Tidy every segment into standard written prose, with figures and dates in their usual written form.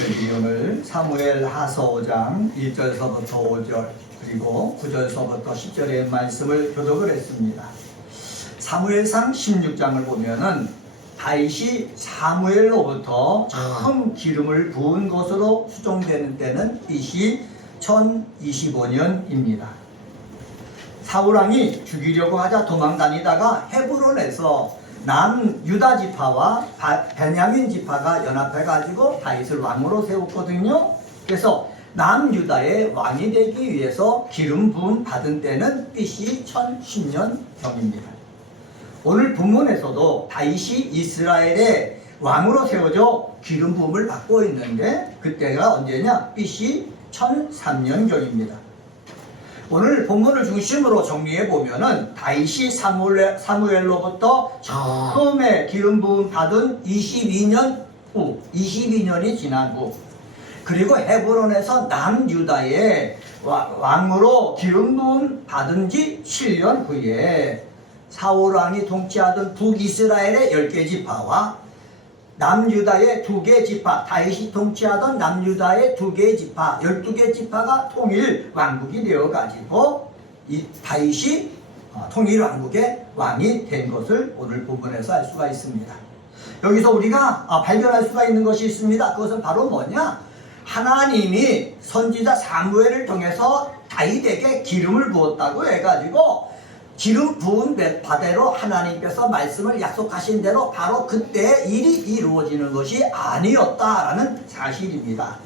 여기 오늘 사무엘 하서 5장 1절서부터 5절 그리고 9절서부터 10절의 말씀을 교독을 했습니다. 사무엘상 16장을 보면은 다윗이 사무엘로부터 처음 기름을 부은 것으로 수정되는 때는 BC 1025년입니다. 사울왕이 죽이려고 하자 도망다니다가 헤브론에서 남유다 지파와 베냐민 지파가 연합해가지고 다윗을 왕으로 세웠거든요. 그래서 남유다의 왕이 되기 위해서 기름 부음 받은 때는 BC 1010년경입니다. 오늘 본문에서도 다윗이 이스라엘의 왕으로 세워져 기름 부음을 받고 있는데 그때가 언제냐? BC 1003년경입니다. 오늘 본문을 중심으로 정리해 보면은 다윗이 사무엘로부터 처음에 기름 부음 받은 22년이 지난 후 그리고 헤브론에서 남유다의 왕으로 기름 부음 받은 지 7년 후에 사울왕이 통치하던 북이스라엘의 10개 지파와 남유다의 2개 지파, 다윗이 통치하던 남유다의 2개 지파, 12개 지파가 통일 왕국이 되어가지고 이 다윗이 통일 왕국의 왕이 된 것을 오늘 본문에서 알 수가 있습니다. 여기서 우리가 발견할 수가 있는 것이 있습니다. 그것은 바로 뭐냐? 하나님이 선지자 사무엘을 통해서 다윗에게 기름을 부었다고 해가지고 기름 부은 바대로 하나님께서 말씀을 약속하신 대로 바로 그때 일이 이루어지는 것이 아니었다라는 사실입니다.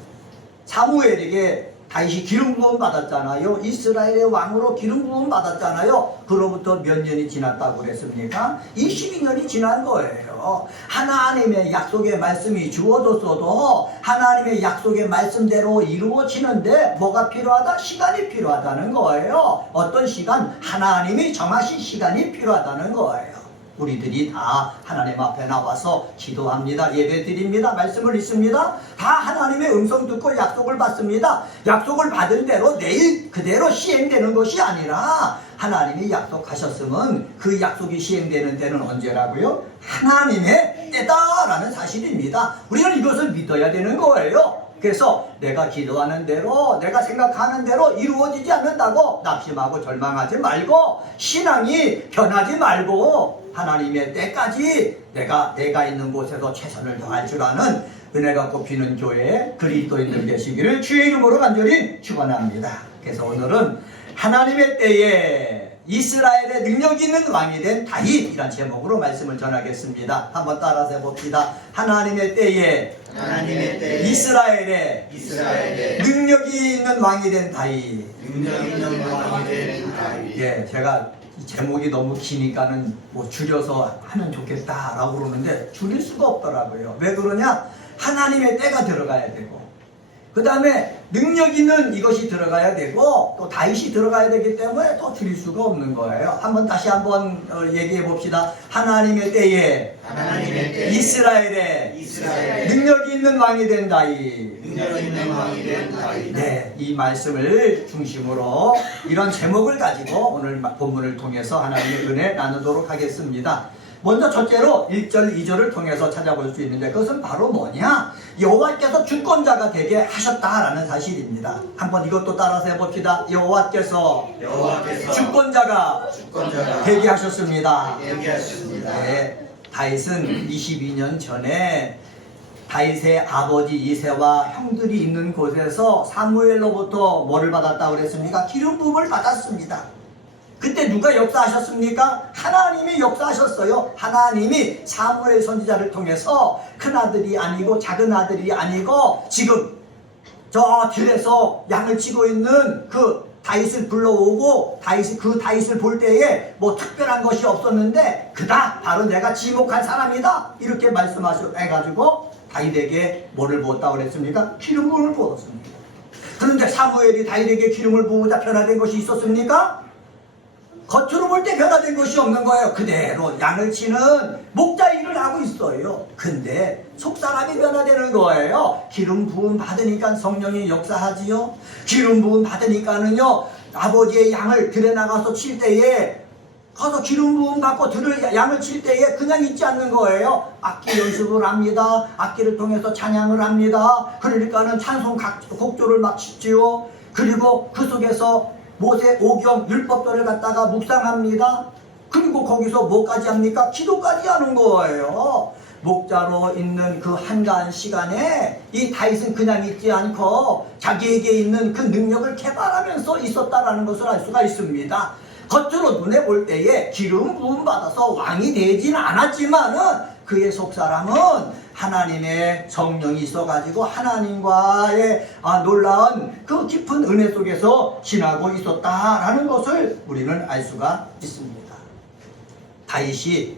사무엘에게 다윗이 기름 부음 받았잖아요. 이스라엘의 왕으로 기름 부음 받았잖아요. 그로부터 몇 년이 지났다고 그랬습니까? 22년이 지난 거예요. 하나님의 약속의 말씀이 주어졌어도 하나님의 약속의 말씀대로 이루어지는데 뭐가 필요하다? 시간이 필요하다는 거예요. 어떤 시간? 하나님이 정하신 시간이 필요하다는 거예요. 우리들이 다 하나님 앞에 나와서 기도합니다. 예배 드립니다. 말씀을 읽습니다. 다 하나님의 음성 듣고 약속을 받습니다. 약속을 받은 대로 내일 그대로 시행되는 것이 아니라 하나님이 약속하셨으면 그 약속이 시행되는 때는 언제라고요? 하나님의 때다라는 사실입니다. 우리는 이것을 믿어야 되는 거예요. 그래서 내가 기도하는 대로 내가 생각하는 대로 이루어지지 않는다고 낙심하고 절망하지 말고 신앙이 변하지 말고 하나님의 때까지 내가 있는 곳에서 최선을 다할 줄 아는 은혜가 꼽히는 교회에 그리스도인들 되시기를 주의 이름으로 간절히 축원합니다. 그래서 오늘은 하나님의 때에 이스라엘의 능력 있는 왕이 된 다윗이란 제목으로 말씀을 전하겠습니다. 한번 따라서 해봅시다. 하나님의 때에 이스라엘의 능력이 있는 왕이 된 다윗. 예, 제가 이 제목이 너무 기니까는 뭐 줄여서 하면 좋겠다라고 그러는데 줄일 수가 없더라고요. 왜 그러냐? 하나님의 때가 들어가야 되고 그 다음에 능력 있는 이것이 들어가야 되고 또 다윗이 들어가야 되기 때문에 또 줄일 수가 없는 거예요. 다시 한번 얘기해 봅시다. 하나님의 때에 이스라엘의 능력 있는 왕이 된 다윗. 네, 이 말씀을 중심으로 이런 제목을 가지고 오늘 본문을 통해서 하나님의 은혜 나누도록 하겠습니다. 먼저 첫째로 1절, 2절을 통해서 찾아볼 수 있는데 그것은 바로 뭐냐? 여호와께서 주권자가 되게 하셨다라는 사실입니다. 한번 이것도 따라서 해봅시다. 여호와께서 주권자가 되게 하셨습니다. 네, 다윗은 22년 전에 다윗의 아버지 이새와 형들이 있는 곳에서 사무엘로부터 뭐를 받았다고 그랬습니까? 기름 부음을 받았습니다. 그때 누가 역사하셨습니까? 하나님이 역사하셨어요. 하나님이 사무엘 선지자를 통해서 큰아들이 아니고 작은아들이 아니고 지금 저 들에서 양을 치고 있는 그 다윗을 불러오고 그 다윗을 볼 때에 뭐 특별한 것이 없었는데 그다 바로 내가 지목한 사람이다 이렇게 말씀해가지고 다윗에게 뭐를 부었다고 그랬습니까? 기름 부음을 부었습니다. 그런데 사무엘이 다윗에게 기름을 부으자 변화된 것이 있었습니까? 겉으로 볼 때 변화된 것이 없는 거예요. 그대로 양을 치는 목자 일을 하고 있어요. 근데 속사람이 변화되는 거예요. 기름 부음 받으니까 성령이 역사하지요. 기름 부음 받으니까는요 아버지의 양을 들여 나가서 칠 때에 가서 기름 부음 받고 들을 양을 칠 때에 그냥 있지 않는 거예요. 악기 연습을 합니다. 악기를 통해서 찬양을 합니다. 그러니까는 찬송 곡조를 막 짓지요. 그리고 그 속에서 모세 오경 율법도를 갖다가 묵상합니다. 그리고 거기서 뭐까지 합니까? 기도까지 하는 거예요. 목자로 있는 그 한가한 시간에 이 다윗은 그냥 있지 않고 자기에게 있는 그 능력을 개발하면서 있었다라는 것을 알 수가 있습니다. 겉으로 눈에 볼 때에 기름 부음 받아서 왕이 되진 않았지만은 그의 속사람은 하나님의 성령이 있어가지고 하나님과의 놀라운 그 깊은 은혜 속에서 지나고 있었다라는 것을 우리는 알 수가 있습니다. 다윗이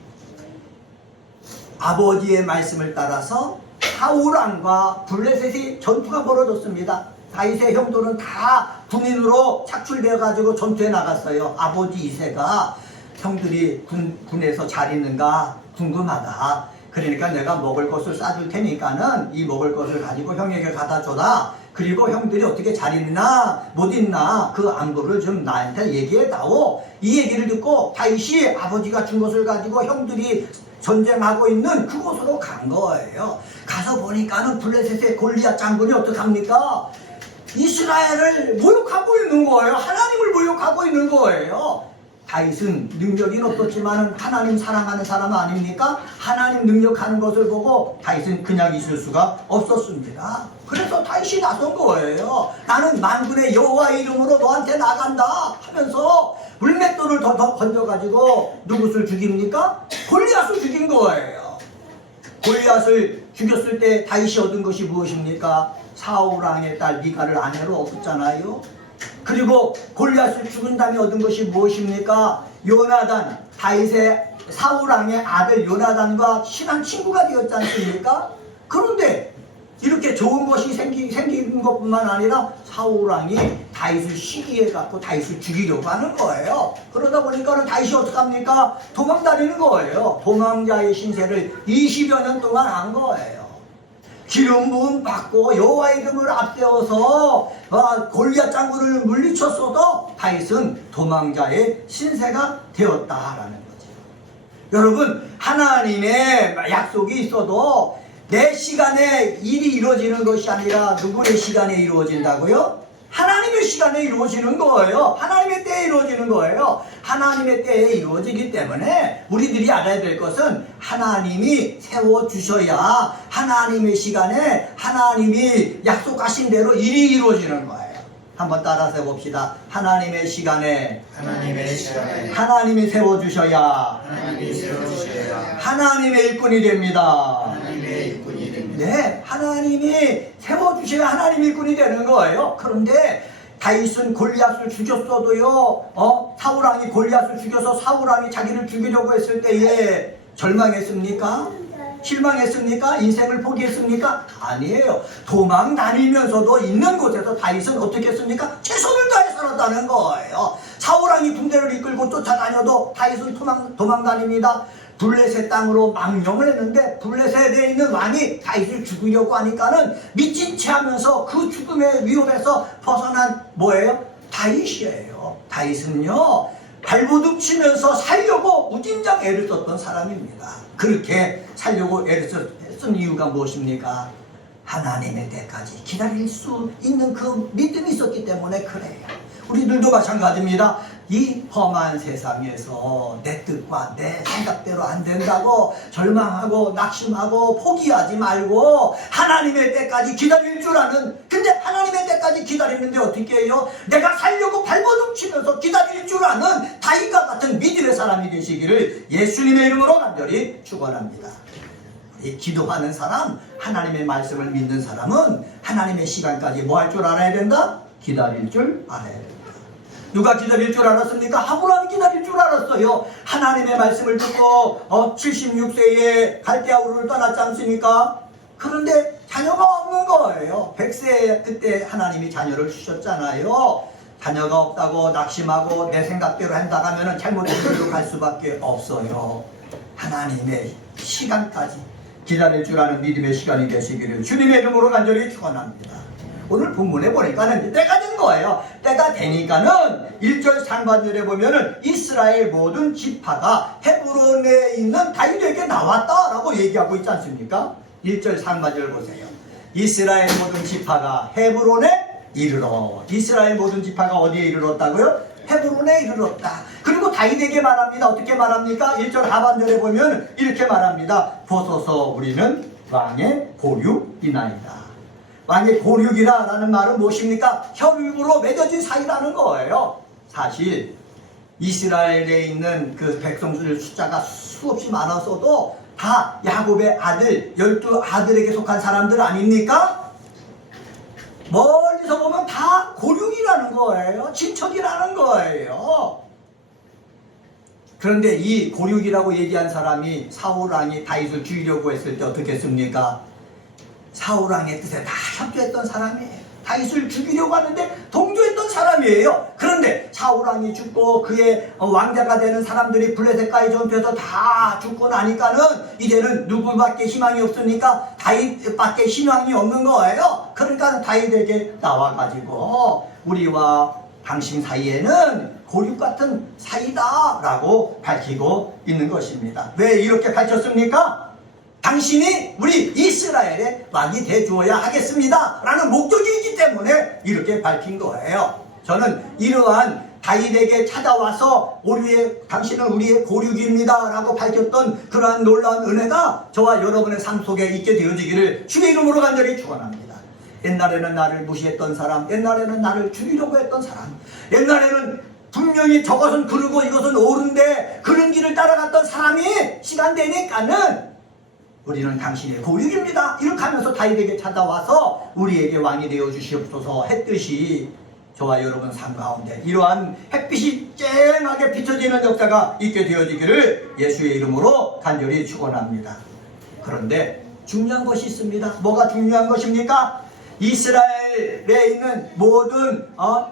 아버지의 말씀을 따라서 사울왕과 블레셋이 전투가 벌어졌습니다. 다윗의 형들은 다 군인으로 착출되어 가지고 전투에 나갔어요. 아버지 이새가 형들이 군에서 잘 있는가 궁금하다. 그러니까 내가 먹을 것을 싸줄 테니까는 이 먹을 것을 가지고 형에게 갖다 줘라. 그리고 형들이 어떻게 잘 있나 못 있나 그 안부를 좀 나한테 얘기해 다오. 이 얘기를 듣고 다윗이 아버지가 준 것을 가지고 형들이 전쟁하고 있는 그곳으로 간 거예요. 가서 보니까는 블레셋의 골리앗 장군이 어떡합니까? 이스라엘을 모욕하고 있는 거예요. 하나님을 모욕하고 있는 거예요. 다윗은 능력이 없었지만 하나님 사랑하는 사람 아닙니까? 하나님 능력하는 것을 보고 다윗은 그냥 있을 수가 없었습니다. 그래서 다윗이 나선 거예요. 나는 만군의 여호와의 이름으로 너한테 나간다 하면서 물맷돌을 더 건져가지고 누구를 죽입니까? 골리앗을 죽인 거예요. 골리앗을 죽였을 때 다윗이 얻은 것이 무엇입니까? 사울왕의 딸 미가를 아내로 얻었잖아요. 그리고 골리앗을 죽은 다음에 얻은 것이 무엇입니까? 요나단, 다윗의 사울왕의 아들 요나단과 친한 친구가 되었지 않습니까? 그런데 이렇게 좋은 것이 생긴 것뿐만 아니라 사울왕이 다윗을 시기해 갖고 다윗을 죽이려고 하는 거예요. 그러다 보니까 다윗이 어떡합니까? 도망다니는 거예요. 도망자의 신세를 20여 년 동안 한 거예요. 기름 부음 받고 여호와 이름을 앞세워서 골리앗 장군을 물리쳤어도 다윗은 도망자의 신세가 되었다라는 거죠. 여러분, 하나님의 약속이 있어도 내 시간에 일이 이루어지는 것이 아니라 누구의 시간에 이루어진다고요? 하나님의 시간에 이루어지는 거예요. 하나님의 때에 이루어지는 거예요. 하나님의 때에 이루어지기 때문에 우리들이 알아야 될 것은 하나님이 세워주셔야 하나님의 시간에 하나님이 약속하신 대로 일이 이루어지는 거예요. 한번 따라서 해봅시다. 하나님의 시간에 하나님이 세워주셔야 하나님의 일꾼이 됩니다. 네, 하나님이 세워주셔야 하나님의 일꾼이 되는 거예요. 그런데 다윗은 골리앗을 죽였어도요, 사울왕이 골리앗을 죽여서 사울왕이 자기를 죽이려고 했을 때에 절망했습니까? 실망했습니까? 인생을 포기했습니까? 아니에요. 도망 다니면서도 있는 곳에서 다윗은 어떻게 했습니까? 최선을 다해 살았다는 거예요. 사울왕이 군대를 이끌고 쫓아다녀도 다윗은 도망 다닙니다. 블레셋 땅으로 망령을 했는데 블레셋에 있는 왕이 다윗을 죽이려고 하니까는 미친 채 하면서 그 죽음의 위협에서 벗어난 뭐예요? 다윗이에요. 다윗은요, 발버둥 치면서 살려고 무진장 애를 썼던 사람입니다. 그렇게 살려고 애를 쓴 이유가 무엇입니까? 하나님의 때까지 기다릴 수 있는 그 믿음이 있었기 때문에 그래요. 우리들도 마찬가지입니다. 이 험한 세상에서 내 뜻과 내 생각대로 안 된다고 절망하고 낙심하고 포기하지 말고 하나님의 때까지 기다릴 줄 아는, 근데 하나님의 때까지 기다리는데 어떻게 해요? 내가 살려고 발버둥 치면서 기다릴 줄 아는 다윗과 같은 믿음의 사람이 되시기를 예수님의 이름으로 간절히 축원합니다. 이 기도하는 사람, 하나님의 말씀을 믿는 사람은 하나님의 시간까지 뭐 할 줄 알아야 된다? 기다릴 줄 알아야 된다. 누가 기다릴 줄 알았습니까? 아브라함이 기다릴 줄 알았어요. 하나님의 말씀을 듣고 76세에 갈대아 우르를 떠났지 않습니까? 그런데 자녀가 없는 거예요. 100세 그때 하나님이 자녀를 주셨잖아요. 자녀가 없다고 낙심하고 내 생각대로 한다 하면 잘못된 길로 갈 수밖에 없어요. 하나님의 시간까지 기다릴 줄 아는 믿음의 시간이 되시기를 주님의 이름으로 간절히 축원합니다. 오늘 본문에 보니까는 때가 된 거예요. 때가 되니까는 1절 상반절에 보면은 이스라엘 모든 지파가 헤브론에 있는 다윗에게 나왔다라고 얘기하고 있지 않습니까? 1절 상반절 보세요. 이스라엘 모든 지파가 헤브론에 이르러. 이스라엘 모든 지파가 어디에 이르렀다고요? 헤브론에 이르렀다. 그리고 다윗에게 말합니다. 어떻게 말합니까? 1절 하반절에 보면 이렇게 말합니다. 보소서 우리는 왕의 고륙이나이다. 왕의 고륙이라는 말은 무엇입니까? 혈육으로 맺어진 사이라는 거예요. 사실 이스라엘에 있는 그 백성들 숫자가 수없이 많았어도 다 야곱의 아들 12아들에게 속한 사람들 아닙니까? 멀리서 보면 다 고륙이라는 거예요. 친척이라는 거예요. 그런데 이 고륙이라고 얘기한 사람이 사울왕이 다윗을 죽이려고 했을 때 어떻게 했습니까? 사울왕의 뜻에 다 협조했던 사람이에요. 다윗을 죽이려고 하는데 동조했던 사람이에요. 그런데 사울왕이 죽고 그의 왕자가 되는 사람들이 블레셋과의 전투에서 다 죽고 나니까는 이제는 누구밖에 희망이 없으니까 다윗밖에 희망이 없는 거예요. 그러니까 다윗에게 나와가지고 우리와 당신 사이에는 고륙 같은 사이다 라고 밝히고 있는 것입니다. 왜 이렇게 밝혔습니까? 당신이 우리 이스라엘의 왕이 되주어야 하겠습니다 라는 목적이 있기 때문에 이렇게 밝힌 거예요. 저는 이러한 다윗에게 찾아와서 당신은 우리의 고륙입니다 라고 밝혔던 그러한 놀라운 은혜가 저와 여러분의 삶 속에 있게 되어지기를 주의 이름으로 간절히 축원합니다. 옛날에는 나를 무시했던 사람, 옛날에는 나를 죽이려고 했던 사람, 옛날에는 분명히 저것은 그르고 이것은 옳은데 그런 길을 따라갔던 사람이 시간 되니까는 우리는 당신의 고륙입니다 이렇게 하면서 다윗에게 찾아와서 우리에게 왕이 되어 주시옵소서 했듯이 저와 여러분 삶 가운데 이러한 햇빛이 쨍하게 비춰지는 역사가 있게 되어지기를 예수의 이름으로 간절히 축원합니다. 그런데 중요한 것이 있습니다. 뭐가 중요한 것입니까? 이스라엘에 있는 모든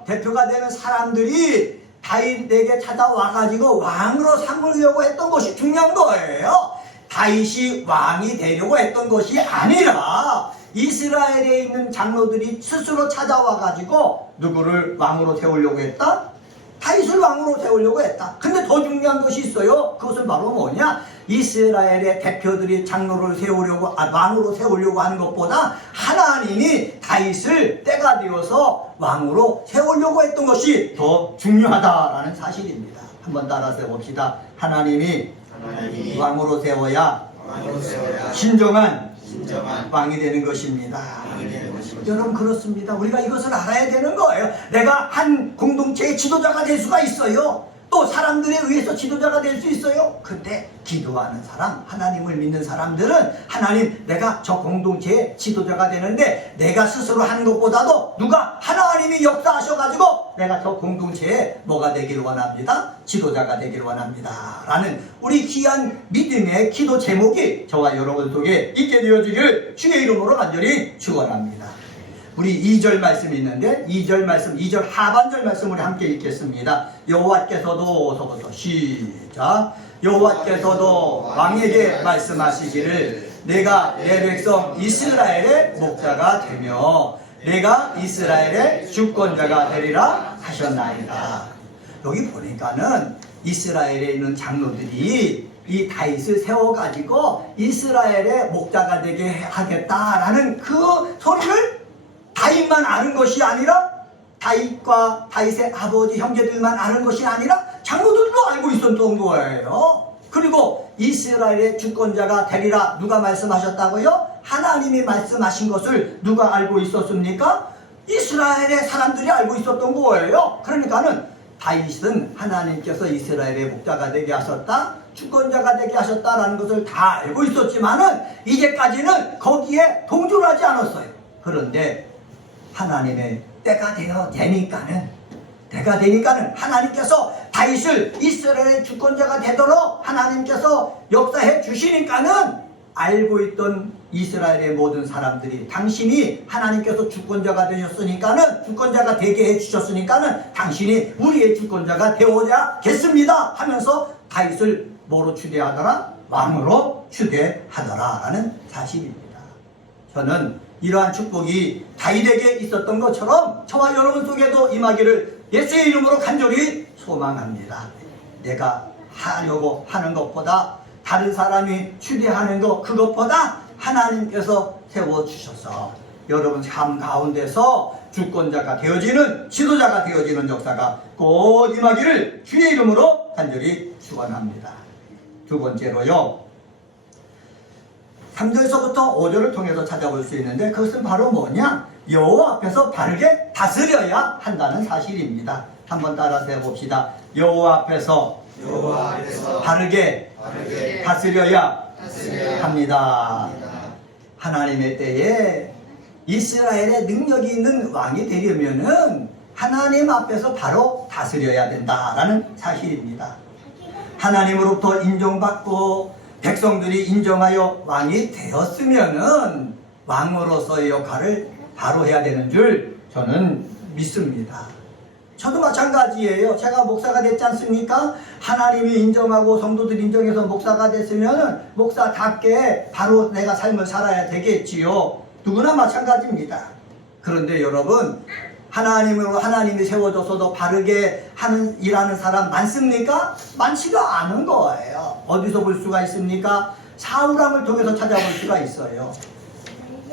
대표가 되는 사람들이 다윗에게 찾아와가지고 왕으로 삼으려고 했던 것이 중요한 거예요. 다윗이 왕이 되려고 했던 것이 아니라 이스라엘에 있는 장로들이 스스로 찾아와가지고 누구를 왕으로 세우려고 했다? 다윗을 왕으로 세우려고 했다. 근데 더 중요한 것이 있어요. 그것은 바로 뭐냐? 이스라엘의 대표들이 장로를 세우려고 왕으로 세우려고 하는 것보다 하나님이 다윗을 때가 되어서 왕으로 세우려고 했던 것이 더 중요하다라는 사실입니다. 한번 따라서 봅시다. 하나님이 왕으로 세워야 진정한 왕이 되는 것입니다. 여러분 그렇습니다. 우리가 이것을 알아야 되는 거예요. 내가 한 공동체의 지도자가 될 수가 있어요. 또 사람들에 의해서 지도자가 될 수 있어요. 근데 기도하는 사람, 하나님을 믿는 사람들은 하나님 내가 저 공동체의 지도자가 되는데 내가 스스로 하는 것보다도 누가 하나님이 역사하셔가지고 내가 저 공동체에 뭐가 되길 원합니다. 지도자가 되길 원합니다 라는 우리 귀한 믿음의 기도 제목이 저와 여러분 속에 있게 되어지길 주의 이름으로 간절히 축원합니다. 우리 2절 말씀이 있는데 2절 말씀, 2절 하반절 말씀 우리 함께 읽겠습니다. 여호와께서도 서부터 시작. 여호와께서도 왕에게 말씀하시기를 내가 내 백성 이스라엘의 목자가 되며 내가 이스라엘의 주권자가 되리라 하셨나이다. 여기 보니까는 이스라엘에 있는 장로들이 이 다윗을 세워가지고 이스라엘의 목자가 되게 하겠다라는 그 소리를 다윗만 아는 것이 아니라 다윗과 다윗의 아버지 형제들만 아는 것이 아니라 장로들도 알고 있었던 거예요. 그리고 이스라엘의 주권자가 되리라 누가 말씀하셨다고요? 하나님이 말씀하신 것을 누가 알고 있었습니까? 이스라엘의 사람들이 알고 있었던 거예요. 그러니까는 다윗은 하나님께서 이스라엘의 목자가 되게 하셨다, 주권자가 되게 하셨다라는 것을 다 알고 있었지만은 이제까지는 거기에 동조를 하지 않았어요. 그런데 하나님의 때가 되니까는 하나님께서 다윗을 이스라엘의 주권자가 되도록 하나님께서 역사해 주시니까는 알고 있던 이스라엘의 모든 사람들이 당신이 하나님께서 주권자가 되셨으니까는 주권자가 되게 해주셨으니까는 당신이 우리의 주권자가 되어야겠습니다 하면서 다윗을 뭐로 추대하더라? 왕으로 추대하더라 라는 사실입니다. 저는 이러한 축복이 다윗에게 있었던 것처럼 저와 여러분 속에도 임하기를 예수의 이름으로 간절히 소망합니다. 내가 하려고 하는 것보다 다른 사람이 추대하는 것, 그것보다 하나님께서 세워주셔서 여러분 삶 가운데서 주권자가 되어지는, 지도자가 되어지는 역사가 꼭 임하기를 주의 이름으로 간절히 축원합니다. 두 번째로요, 3절에서부터 5절을 통해서 찾아볼 수 있는데, 그것은 바로 뭐냐? 여호와 앞에서 바르게 다스려야 한다는 사실입니다. 한번 따라서 해봅시다. 여호와 앞에서 바르게 다스려야 합니다. 하나님의 때에 이스라엘의 능력이 있는 왕이 되려면은 하나님 앞에서 바로 다스려야 된다라는 사실입니다. 하나님으로부터 인정받고 백성들이 인정하여 왕이 되었으면은 왕으로서의 역할을 바로 해야 되는 줄 저는 믿습니다. 저도 마찬가지예요. 제가 목사가 됐지 않습니까? 하나님이 인정하고 성도들이 인정해서 목사가 됐으면 목사답게 바로 내가 삶을 살아야 되겠지요. 누구나 마찬가지입니다. 그런데 여러분, 하나님으로 하나님이 세워줘서도 바르게 일하는 사람 많습니까? 많지가 않은 거예요. 어디서 볼 수가 있습니까? 사울왕을 통해서 찾아볼 수가 있어요.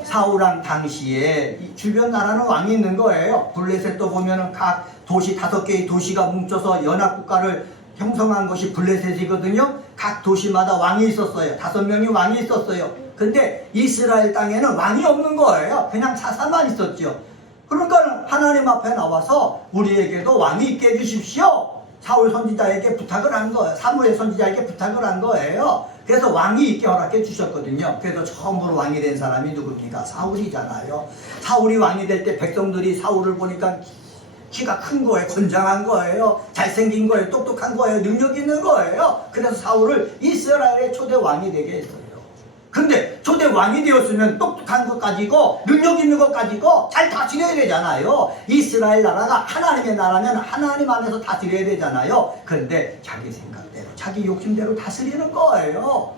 사울왕 당시에 주변 나라는 왕이 있는 거예요. 블레셋도 보면은 각 도시 5개의 도시가 뭉쳐서 연합국가를 형성한 것이 블레셋이거든요. 각 도시마다 왕이 있었어요. 5명의 왕이 있었어요. 근데 이스라엘 땅에는 왕이 없는 거예요. 그냥 사사만 있었죠. 그러니까 하나님 앞에 나와서 우리에게도 왕이 있게 해주십시오. 사울 선지자에게 부탁을 한 거예요. 사무엘 선지자에게 부탁을 한 거예요. 그래서 왕이 있게 허락해 주셨거든요. 그래서 처음으로 왕이 된 사람이 누굽니까? 사울이잖아요. 사울이 왕이 될 때 백성들이 사울을 보니까 키가 큰 거예요. 건장한 거예요. 잘생긴 거예요. 똑똑한 거예요. 능력 있는 거예요. 그래서 사울을 이스라엘의 초대 왕이 되게 했어요. 근데 초대 왕이 되었으면 똑똑한 것 가지고 능력 있는 것 가지고 잘 다스려야 되잖아요. 이스라엘 나라가 하나님의 나라면 하나님 안에서 다스려야 되잖아요. 그런데 자기 생각대로 자기 욕심대로 다스리는 거예요.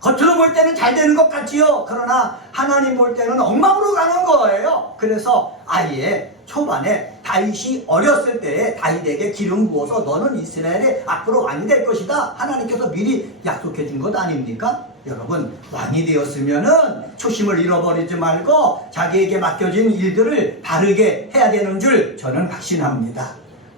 겉으로 볼 때는 잘 되는 것 같지요. 그러나 하나님 볼 때는 엉망으로 가는 거예요. 그래서 아예 초반에 다윗이 어렸을 때에 다윗에게 기름 부어서 너는 이스라엘의 앞으로 왕이 될 것이다. 하나님께서 미리 약속해 준 것 아닙니까? 여러분, 왕이 되었으면은 초심을 잃어버리지 말고 자기에게 맡겨진 일들을 바르게 해야 되는 줄 저는 확신합니다.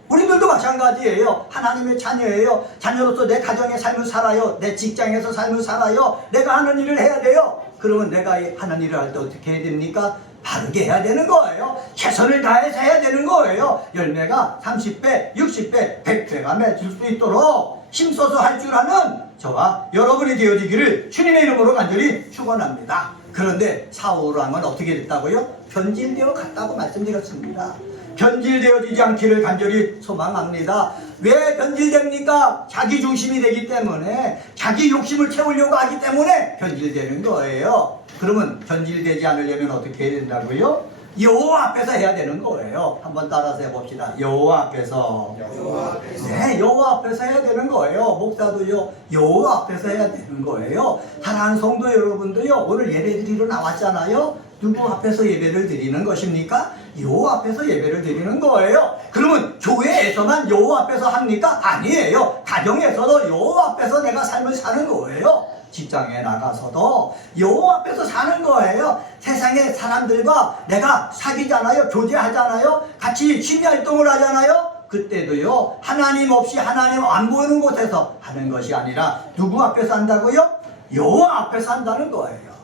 우리들도 마찬가지예요. 하나님의 자녀예요. 자녀로서 내 가정의 삶을 살아요. 내 직장에서 삶을 살아요. 내가 하는 일을 해야 돼요. 그러면 내가 하는 일을 할 때 어떻게 해야 됩니까? 바르게 해야 되는 거예요. 최선을 다해서 해야 되는 거예요. 열매가 30배, 60배, 100배가 맺을 수 있도록 힘써서 할 줄 아는 저와 여러분이 되어지기를 주님의 이름으로 간절히 축원합니다. 그런데 사울왕은 어떻게 됐다고요? 변질되어 갔다고 말씀드렸습니다. 변질되어지지 않기를 간절히 소망합니다. 왜 변질됩니까? 자기 중심이 되기 때문에, 자기 욕심을 채우려고 하기 때문에 변질되는 거예요. 그러면 변질되지 않으려면 어떻게 해야 된다고요? 여호와 앞에서 해야 되는 거예요. 한번 따라서 해봅시다. 여호와 앞에서. 네, 여호와 앞에서 해야 되는 거예요. 목사도요, 여호와 앞에서 해야 되는 거예요. 사랑하는 성도 여러분도요, 오늘 예배 드리러 나왔잖아요. 누구 앞에서 예배를 드리는 것입니까? 여호와 앞에서 예배를 드리는 거예요. 그러면 교회에서만 여호와 앞에서 합니까? 아니에요. 가정에서도 여호와 앞에서 내가 삶을 사는 거예요. 직장에 나가서도 여호와 앞에서 사는 거예요. 세상의 사람들과 내가 사귀잖아요. 교제하잖아요. 같이 취미활동을 하잖아요. 그때도요, 하나님 없이 하나님 안 보이는 곳에서 하는 것이 아니라 누구 앞에서 한다고요? 여호와 앞에서 한다는 거예요.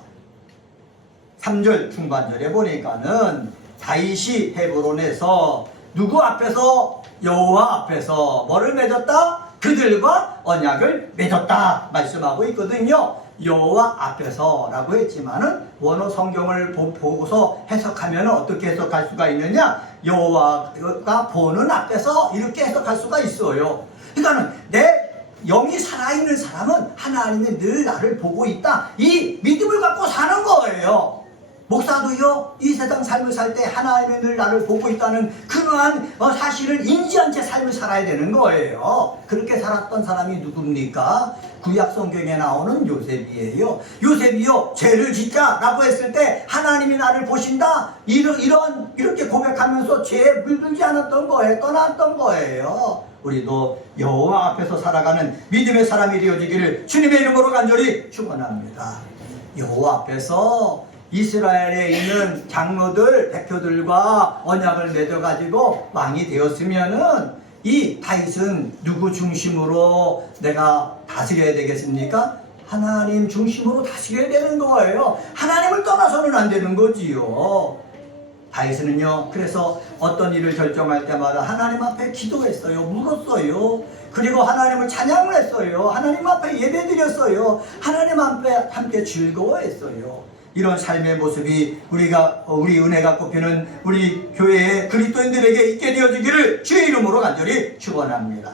3절 중반절에 보니까는 다윗이 헤브론에서 누구 앞에서? 여호와 앞에서 뭐를 맺었다? 그들과 언약을 맺었다 말씀하고 있거든요. 여호와 앞에서 라고 했지만은 원어 성경을 보고서 해석하면 어떻게 해석할 수가 있느냐? 여호와가 보는 앞에서 이렇게 해석할 수가 있어요. 그러니까는 내 영이 살아있는 사람은 하나님이 늘 나를 보고 있다, 이 믿음을 갖고 사는 거예요. 목사도요, 이 세상 삶을 살 때 하나님이 늘 나를 보고 있다는 그러한 사실을 인지한 채 삶을 살아야 되는 거예요. 그렇게 살았던 사람이 누굽니까? 구약 성경에 나오는 요셉이에요. 요셉이요, 죄를 짓자라고 했을 때 하나님이 나를 보신다, 이렇게 고백하면서 죄에 물들지 않았던 거예요. 떠났던 거예요. 우리도 여호와 앞에서 살아가는 믿음의 사람이 되어지기를 주님의 이름으로 간절히 축원합니다. 여호와 앞에서 이스라엘에 있는 장로들, 대표들과 언약을 맺어가지고 왕이 되었으면은 이 다윗은 누구 중심으로 내가 다스려야 되겠습니까? 하나님 중심으로 다스려야 되는 거예요. 하나님을 떠나서는 안 되는 거지요. 다윗은요, 그래서 어떤 일을 결정할 때마다 하나님 앞에 기도했어요. 물었어요. 그리고 하나님을 찬양을 했어요. 하나님 앞에 예배드렸어요. 하나님 앞에 함께 즐거워했어요. 이런 삶의 모습이 우리 은혜가 꼽히는 우리 교회의 그리스도인들에게 있게 되어지기를 주의 이름으로 간절히 축원합니다.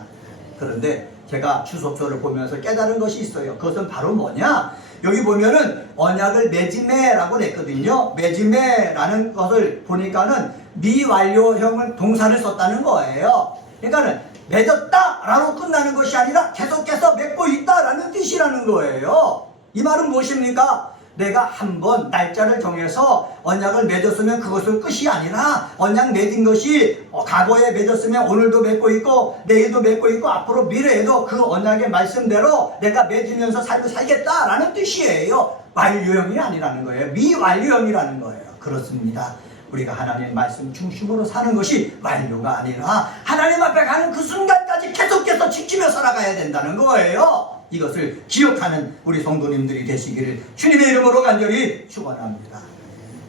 그런데 제가 추석절을 보면서 깨달은 것이 있어요. 그것은 바로 뭐냐? 여기 보면은 언약을 맺음에라고 냈거든요. 맺음에라는 것을 보니까는 미완료형을 동사를 썼다는 거예요. 그러니까는 맺었다라고 끝나는 것이 아니라 계속해서 맺고 있다라는 뜻이라는 거예요. 이 말은 무엇입니까? 내가 한번 날짜를 정해서 언약을 맺었으면 그것은 끝이 아니라 언약 맺은 것이 과거에 맺었으면 오늘도 맺고 있고 내일도 맺고 있고 앞으로 미래에도 그 언약의 말씀대로 내가 맺으면서 삶을 살겠다라는 뜻이에요. 완료형이 아니라는 거예요. 미완료형이라는 거예요. 그렇습니다. 우리가 하나님 말씀 중심으로 사는 것이 완료가 아니라 하나님 앞에 가는 그 순간까지 계속해서 지키며 살아가야 된다는 거예요. 이것을 기억하는 우리 성도님들이 되시기를 주님의 이름으로 간절히 축원합니다.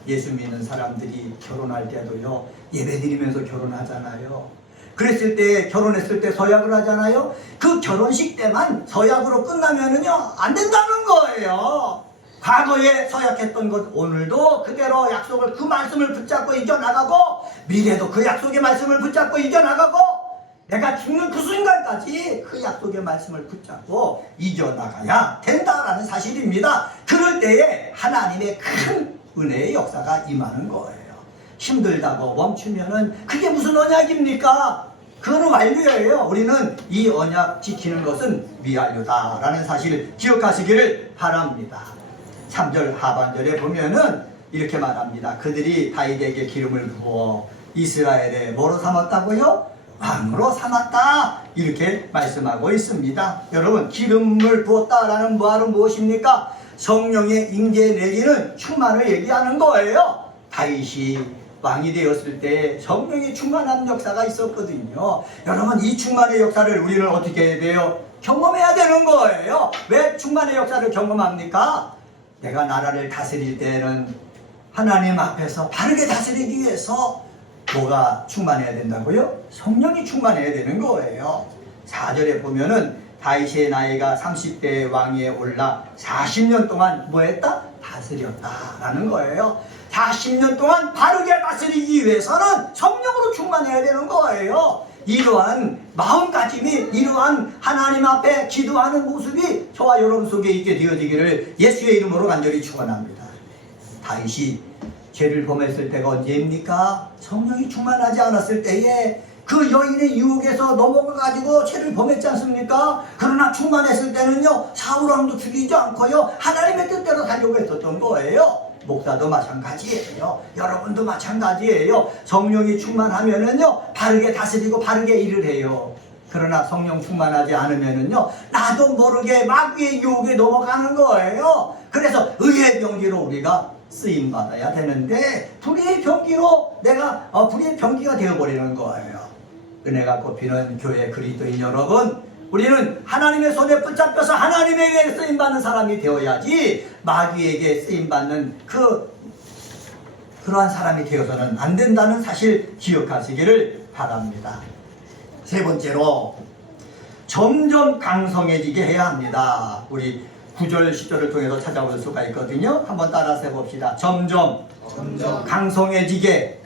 예수 믿는 사람들이 결혼할 때도요, 예배드리면서 결혼하잖아요. 그랬을 때, 결혼했을 때 서약을 하잖아요. 그 결혼식 때만 서약으로 끝나면은요, 안 된다는 거예요. 과거에 서약했던 것 오늘도 그대로 약속을, 그 말씀을 붙잡고 이겨나가고 미래도 그 약속의 말씀을 붙잡고 이겨나가고 내가 죽는 그 순간까지 그 약속의 말씀을 붙잡고 이겨나가야 된다라는 사실입니다. 그럴 때에 하나님의 큰 은혜의 역사가 임하는 거예요. 힘들다고 멈추면은 그게 무슨 언약입니까? 그거는 완료예요. 우리는 이 언약 지키는 것은 미완료다라는 사실을 기억하시기를 바랍니다. 3절 하반절에 보면은 이렇게 말합니다. 그들이 다윗에게 기름을 부어 이스라엘에 뭐로 삼았다고요? 왕으로 삼았다, 이렇게 말씀하고 있습니다. 여러분, 기름을 부었다라는 말은 무엇입니까? 성령의 임재 내기는 충만을 얘기하는 거예요. 다윗이 왕이 되었을 때 성령의 충만한 역사가 있었거든요. 여러분, 이 충만의 역사를 우리는 어떻게 해야 돼요? 경험해야 되는 거예요. 왜 충만의 역사를 경험합니까? 내가 나라를 다스릴 때는 하나님 앞에서 바르게 다스리기 위해서 뭐가 충만해야 된다고요? 성령이 충만해야 되는 거예요. 4절에 보면은 다윗의 나이가 30대 왕위에 올라 40년 동안 뭐 했다? 다스렸다라는 거예요. 40년 동안 바르게 다스리기 위해서는 성령으로 충만해야 되는 거예요. 이러한 마음가짐이, 이러한 하나님 앞에 기도하는 모습이 저와 여러분 속에 있게 되어지기를 예수의 이름으로 간절히 축원합니다. 다윗이 죄를 범했을 때가 언제입니까? 성령이 충만하지 않았을 때에 그 여인의 유혹에서 넘어가가지고 죄를 범했지 않습니까? 그러나 충만했을 때는요, 사울왕도 죽이지 않고요, 하나님의 뜻대로 살려고 했었던 거예요. 목사도 마찬가지예요. 여러분도 마찬가지예요. 성령이 충만하면은요, 바르게 다스리고 바르게 일을 해요. 그러나 성령 충만하지 않으면은요, 나도 모르게 마귀의 유혹에 넘어가는 거예요. 그래서 의의 병기로 우리가 쓰임 받아야 되는데 불의의 병기로 내가 불의의 병기가 되어버리는 거예요. 은혜가 꼽히는 교회 그리스도인 여러분, 우리는 하나님의 손에 붙잡혀서 하나님에게 쓰임받는 사람이 되어야지 마귀에게 쓰임받는 그러한 사람이 되어서는 안 된다는 사실 기억하시기를 바랍니다. 세 번째로, 점점 강성해지게 해야 합니다. 우리 9절, 10절을 통해서 찾아볼 수가 있거든요. 한번 따라서 해봅시다. 점점 강성해지게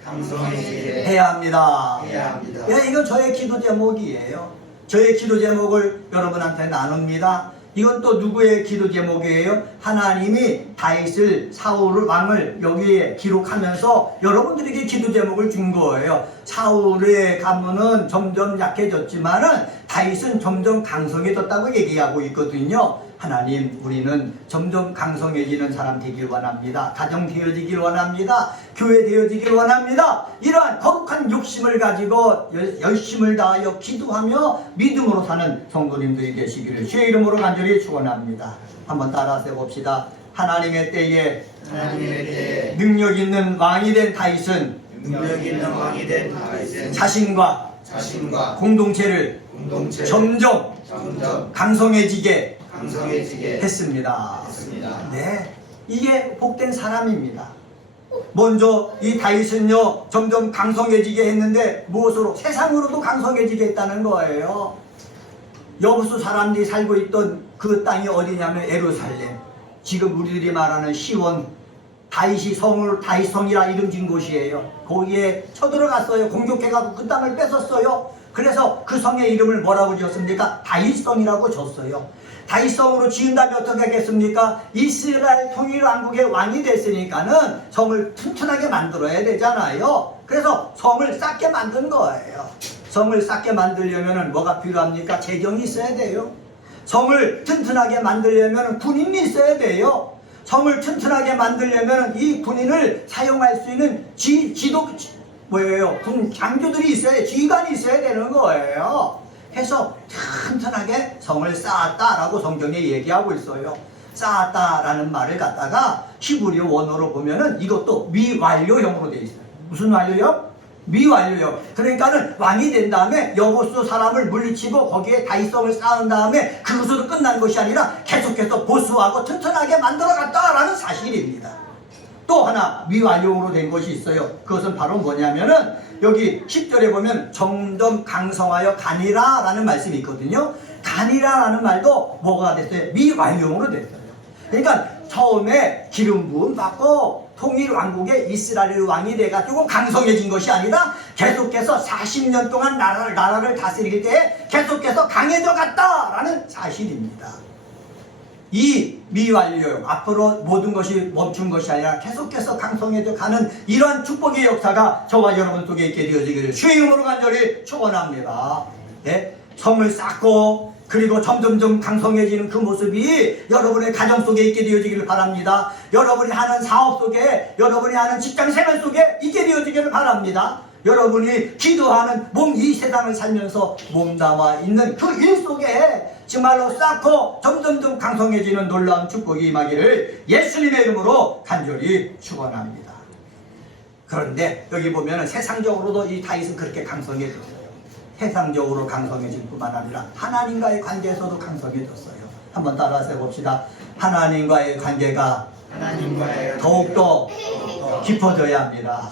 해야 합니다. 예, 이건 저의 기도 제목이에요. 저의 기도 제목을 여러분한테 나눕니다. 이건 또 누구의 기도 제목이에요? 하나님이 다윗을 사울 왕을 여기에 기록하면서 여러분들에게 기도 제목을 준 거예요. 사울의 가문은 점점 약해졌지만은 다윗은 점점 강성해졌다고 얘기하고 있거든요. 하나님, 우리는 점점 강성해지는 사람 되길 원합니다. 가정 되어지길 원합니다. 교회 되어지길 원합니다. 이러한 거룩한 욕심을 가지고 열심을 다하여 기도하며 믿음으로 사는 성도님들이 되시기를 주의 이름으로 간절히 축원합니다. 한번 따라서 봅시다. 하나님의 때에 능력 있는 왕이 된 다윗은 자신과 공동체를 점점 강성해지게 했습니다. 네, 이게 복된 사람입니다. 먼저 이 다윗은요 점점 강성해지게 했는데 무엇으로? 세상으로도 강성해지게 했다는 거예요. 여부수 사람들이 살고 있던 그 땅이 어디냐면 예루살렘, 지금 우리들이 말하는 시온, 다윗이 다윗성이라 이름 진 곳이에요. 거기에 쳐들어갔어요. 공격해가지고 그 땅을 뺏었어요. 그래서 그 성의 이름을 뭐라고 지었습니까? 다윗성이라고 줬어요. 다윗성으로 지은 다음에 어떻게 하겠습니까? 이스라엘 통일왕국의 왕이 됐으니까는 성을 튼튼하게 만들어야 되잖아요. 그래서 성을 쌓게 만든 거예요. 성을 쌓게 만들려면 뭐가 필요합니까? 재경이 있어야 돼요. 성을 튼튼하게 만들려면 군인이 있어야 돼요. 성을 튼튼하게 만들려면 이 군인을 사용할 수 있는 군 장교들이 있어야, 지휘관이 있어야 되는 거예요. 해서 튼튼하게 성을 쌓았다라고 성경에 얘기하고 있어요. 쌓았다라는 말을 갖다가 히브리어 원어로 보면은 이것도 미완료형으로 되어 있어요. 무슨 완료형? 미완료형. 그러니까는 왕이 된 다음에 여보수 사람을 물리치고 거기에 다윗성을 쌓은 다음에 그것으로 끝난 것이 아니라 계속해서 보수하고 튼튼하게 만들어갔다라는 사실입니다. 또 하나 미완료로 된 것이 있어요. 그것은 바로 뭐냐면은 여기 10절에 보면 점점 강성하여 가니라 라는 말씀이 있거든요. 가니라 라는 말도 뭐가 됐어요? 미완료로 됐어요. 그러니까 처음에 기름 부음 받고 통일왕국의 이스라엘 왕이 돼가지고 강성해진 것이 아니라 계속해서 40년 동안 나라를 다스릴 때 계속해서 강해져 갔다라는 사실입니다. 이 미완료, 앞으로 모든 것이 멈춘 것이 아니라 계속해서 강성해져 가는 이러한 축복의 역사가 저와 여러분 속에 있게 되어지기를 주의 이름으로 간절히 축원합니다. 네? 성을 쌓고 그리고 점점점 강성해지는 그 모습이 여러분의 가정 속에 있게 되어지기를 바랍니다. 여러분이 하는 사업 속에, 여러분이 하는 직장 생활 속에 있게 되어지기를 바랍니다. 여러분이 기도하는 이 세상을 살면서 몸담아 있는 그 일 속에 정말로 쌓고 점점점 강성해지는 놀라운 축복이 임하기를 예수님의 이름으로 간절히 축원합니다. 그런데 여기 보면 세상적으로도 이 다윗은 그렇게 강성해졌어요. 세상적으로 강성해질 뿐만 아니라 하나님과의 관계에서도 강성해졌어요. 한번 따라서 봅시다. 하나님과의 관계가 더욱더 깊어져야 합니다.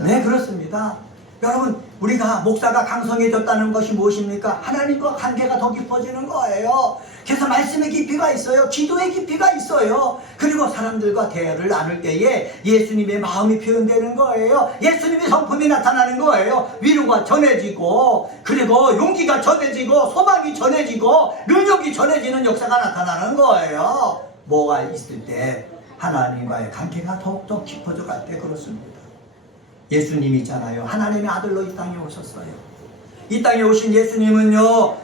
네, 그렇습니다. 여러분, 우리가 목사가 강성해졌다는 것이 무엇입니까? 하나님과 관계가 더 깊어지는 거예요. 그래서 말씀의 깊이가 있어요. 기도의 깊이가 있어요. 그리고 사람들과 대화를 나눌 때에 예수님의 마음이 표현되는 거예요. 예수님의 성품이 나타나는 거예요. 위로가 전해지고, 그리고 용기가 전해지고, 소망이 전해지고, 능력이 전해지는 역사가 나타나는 거예요. 뭐가 있을 때 하나님과의 관계가 더욱더 깊어져 갈 때 그렇습니다. 예수님이잖아요. 하나님의 아들로 이 땅에 오셨어요. 이 땅에 오신 예수님은요,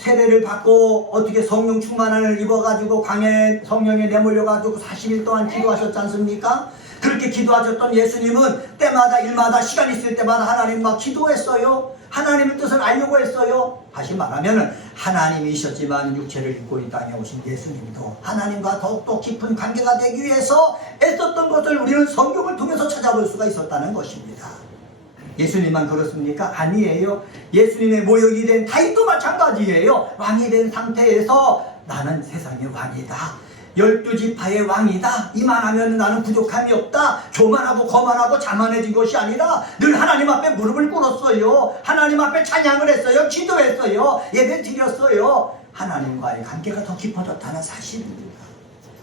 세례를 받고 어떻게 성령 충만을 입어가지고 광야에 성령에 내몰려가지고 40일 동안 기도하셨지 않습니까? 그렇게 기도하셨던 예수님은 때마다 일마다 시간 있을 때마다 하나님과 기도했어요. 하나님의 뜻을 알려고 했어요. 다시 말하면 하나님이셨지만 육체를 입고 이 땅에 오신 예수님도 하나님과 더욱더 깊은 관계가 되기 위해서 애썼던 것을 우리는 성경을 통해서 찾아볼 수가 있었다는 것입니다. 예수님만 그렇습니까? 아니에요. 예수님의 모형이 된 다윗도 마찬가지예요. 왕이 된 상태에서 나는 세상의 왕이다, 12지파의 왕이다, 이만하면 나는 부족함이 없다, 교만하고 거만하고 자만해진 것이 아니라 늘 하나님 앞에 무릎을 꿇었어요. 하나님 앞에 찬양을 했어요. 기도했어요. 예배 드렸어요. 하나님과의 관계가 더 깊어졌다는 사실입니다.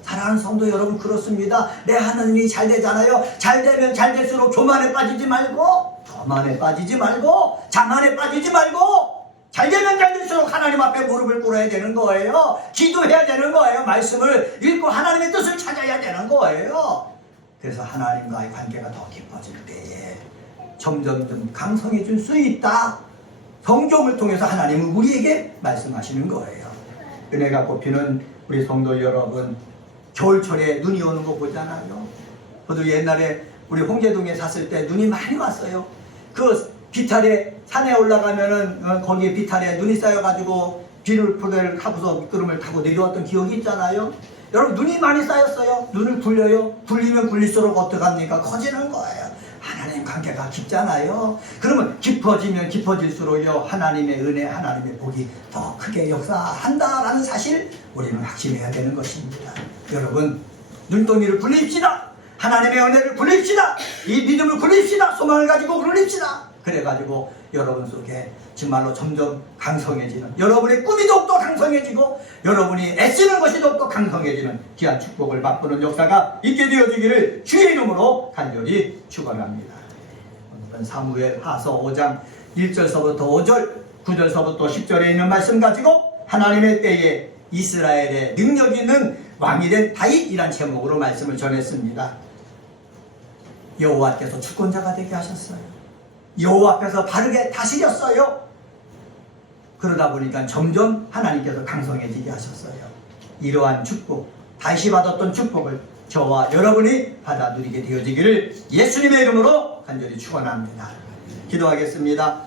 사랑하는 성도 여러분, 그렇습니다. 내 하는 일이 잘 되잖아요. 잘 되면 잘 될수록 교만에 빠지지 말고, 거만에 빠지지 말고, 자만에 빠지지 말고, 잘 되면 잘 될수록 하나님 앞에 무릎을 꿇어야 되는 거예요. 기도해야 되는 거예요. 말씀을 읽고 하나님의 뜻을 찾아야 되는 거예요. 그래서 하나님과의 관계가 더 깊어질 때에 점점 강성해질 수 있다. 성경을 통해서 하나님은 우리에게 말씀하시는 거예요. 은혜가 꼽히는 우리 성도 여러분, 겨울철에 눈이 오는 거 보잖아요. 저도 옛날에 우리 홍제동에 샀을 때 눈이 많이 왔어요. 그 비탈에 산에 올라가면은 거기에 비탈에 눈이 쌓여가지고 비닐포대를 하고서 미끄럼을 타고 내려왔던 기억이 있잖아요. 여러분, 눈이 많이 쌓였어요. 눈을 굴려요. 굴리면 굴릴수록 어떡합니까? 커지는 거예요. 하나님 관계가 깊잖아요. 그러면 깊어지면 깊어질수록요, 하나님의 은혜, 하나님의 복이 더 크게 역사한다라는 사실 우리는 확신해야 되는 것입니다. 여러분, 눈동이를 굴립시다. 하나님의 은혜를 굴립시다. 이 믿음을 굴립시다. 소망을 가지고 굴립시다. 그래가지고 여러분 속에 정말로 점점 강성해지는, 여러분의 꿈이 더욱더 강성해지고 여러분이 애쓰는 것이 더욱더 강성해지는 귀한 축복을 맛보는 역사가 있게 되어지기를 주의 이름으로 간절히 축원합니다. 오늘은 사무엘하서 5장 1절서부터 5절, 9절서부터 10절에 있는 말씀 가지고 하나님의 때에 이스라엘의 능력 있는 왕이 된 다윗이란 제목으로 말씀을 전했습니다. 여호와께서 주권자가 되게 하셨어요. 여호와 앞에서 바르게 다스렸어요. 그러다 보니까 점점 하나님께서 강성해지게 하셨어요. 이러한 축복, 다시 받았던 축복을 저와 여러분이 받아 누리게 되어지기를 예수님의 이름으로 간절히 축원합니다. 기도하겠습니다.